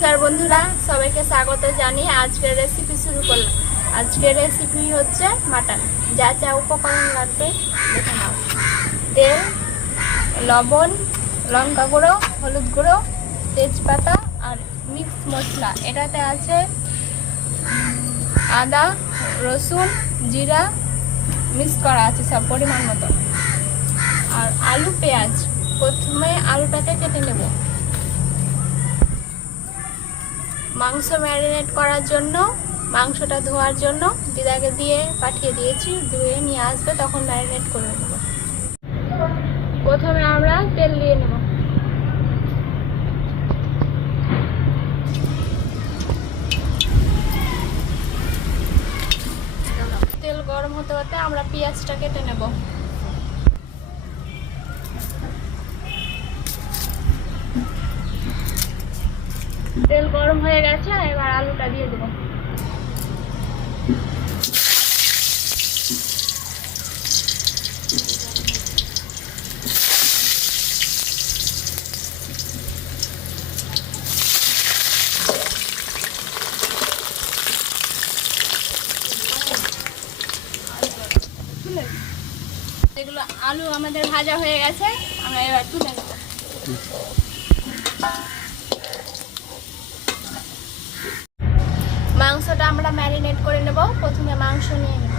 নমস্কার বন্ধুরা, সবাইকে স্বাগত জানিয়ে আজকের রেসিপি শুরু করলাম। আজকের রেসিপি হচ্ছে মাটন যা যা উপকরণ লাগবে, দেখে নাও। তেল, লবণ, লঙ্কা গুঁড়ো, হলুদ গুঁড়ো, তেজপাতা আর মিক্স মশলা। এটাতে আছে আদা, রসুন, জিরা মিক্স করা আছে সব পরিমাণ মতো। আর আলু পেঁয়াজ। প্রথমে আলুটাকে কেটে নেব। মাংস ম্যারিনেট করার জন্য, মাংসটা ধোয়ার জন্য দিদাকে দিয়ে পাঠিয়ে দিয়েছি, ধুয়ে নিয়ে আসবে, তখন ম্যারিনেট করে নেব। প্রথমে আমরা তেল দিয়ে নেব। তেল গরম হতে হতে আমরা পেঁয়াজটা কেটে নেব। তেল গরম হয়ে গেছে, এবার আলুটা দিয়ে দেবো। এগুলো আলু আমাদের ভাজা হয়ে গেছে, আমরা এবার তুলে নেব। আমরা ম্যারিনেট করে নেব। প্রথমে মাংস নিয়ে নেব।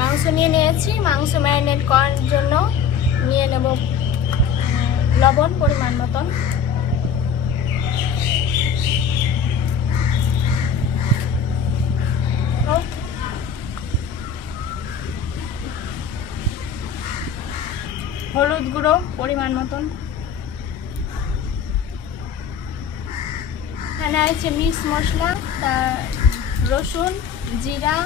মাংস নিয়ে নিয়েছি। মাংস ম্যারিনেট করার জন্য নিয়ে নেব লবণ পরিমাণ মতন। হলুদ গুঁড়ো পরিমাণ মতন। এখানে আছে মিক্স মশলা তার রসুন, জিরা,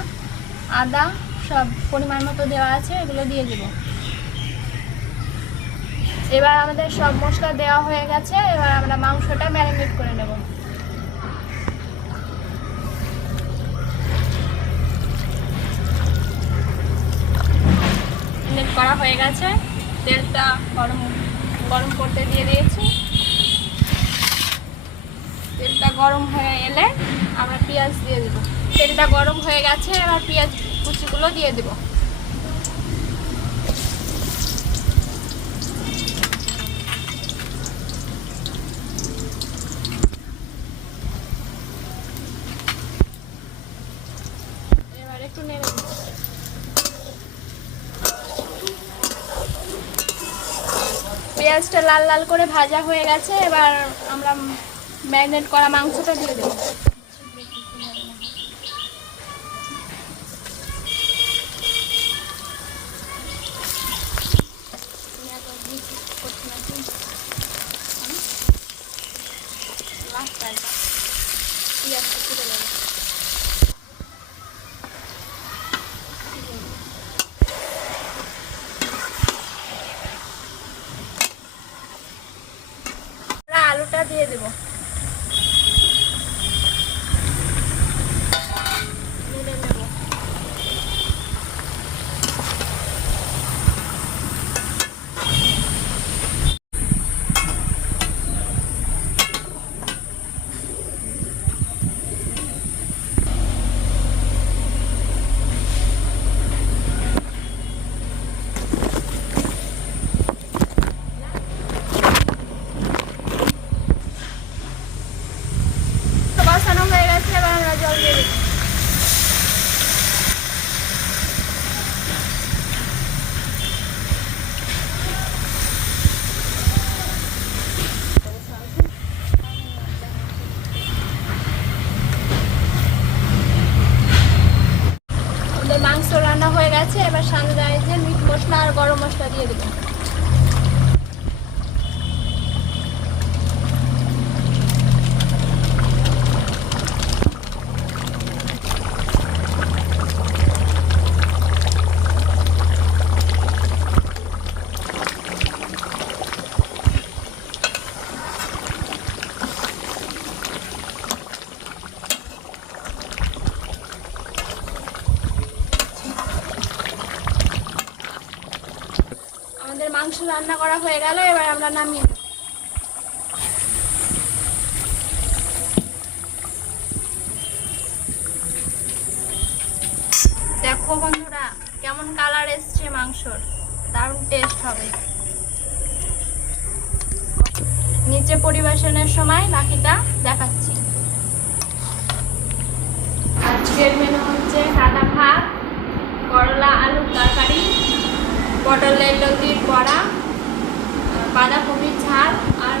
আদা, সব পরিমাণ মতো দেওয়া আছে, এগুলো দিয়ে দেব। এবার আমাদের সব মশলা দেওয়া হয়ে গেছে, এবার আমরা মাংসটা ম্যারিনেট করে নেব। করা হয়ে গেছে, তেলটা গরম গরম করতে দিয়ে দিয়েছি। তেলটা গরম হয়ে এলে আমরা পেঁয়াজ দিয়ে দেবো। তেলটা গরম হয়ে গেছে, এবার পেঁয়াজ কুচিগুলো দিয়ে দেবো। পেঁয়াজটা লাল লাল করে ভাজা হয়ে গেছে, এবার আমরা ম্যারিনেট করা মাংসটা দিয়ে দেবো পেঁয়াজটা তুলে দেবো আমরা আলুটা দিয়ে দেবো নেড়ে নেব। তো বসানো হয়ে গেছে এবার আমরা জল দিয়ে দিচ্ছি আমাদের মাংস গেছে এবার দাঁড়িয়ে মিট মশলা আর গরম মশলা দিয়ে দেবো। মাংস রান্না করা হয়ে গেল, এবার আমরা নামিয়ে নেব। দেখো বন্ধুরা, কেমন কালার এসছে মাংসর। দারুণ টেস্ট হবে। নিচে পরিবেশনের সময় বাকিটা দেখাচ্ছি। আজকের মেনু লতির বড়া বাঁধাকপির ঝাল আর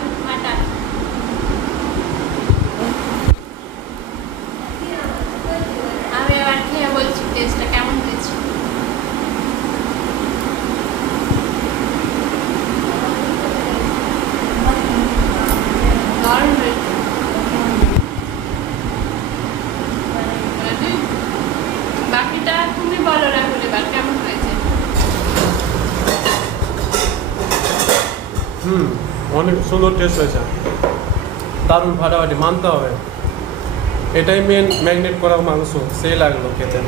হুম, অনেক সুন্দর টেস্ট হয়েছে। দারুণ ফাটাফাটি মানতে হবে। এটাই মেন ম্যাগনেট করা মাংস সেই লাগল খেতে।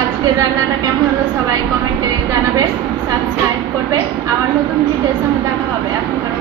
আজকের রান্নাটা কেমন হলো সবাই কমেন্টে জানাবে সাবস্ক্রাইব করবে আবার নতুন ভিডিওর সঙ্গে দেখা হবে। এখনকার